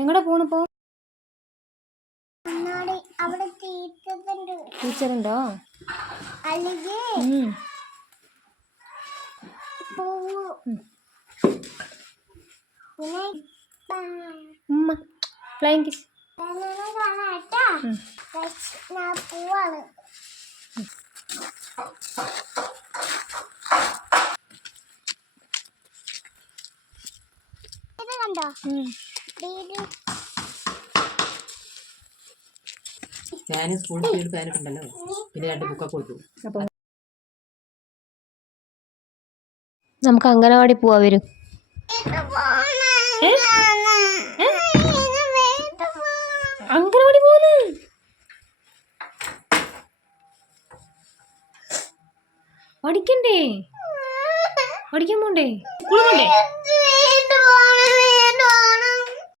എങ്ങടെ പോണിപ്പോ? അവിടെ ടീച്ചറുണ്ടോ? ഉമ്മ flying kiss. പോവാണ്. ഇത് കണ്ടോ? ഞാൻ സ്കൂളിൽ പോയി ഫാനിട്ടുണ്ടല്ലോ, പിന്നെ 2 ബുക്കൊക്കെ കൊടുത്തു. നമുക്ക് അംഗനവാടി പോവാ വരും. അംഗനവാടി പോന്ന് പഠിക്കണ്ടേ? പഠിക്കാൻ പോണ്ടേ? സ്കൂളിൽ പോണ്ടേ?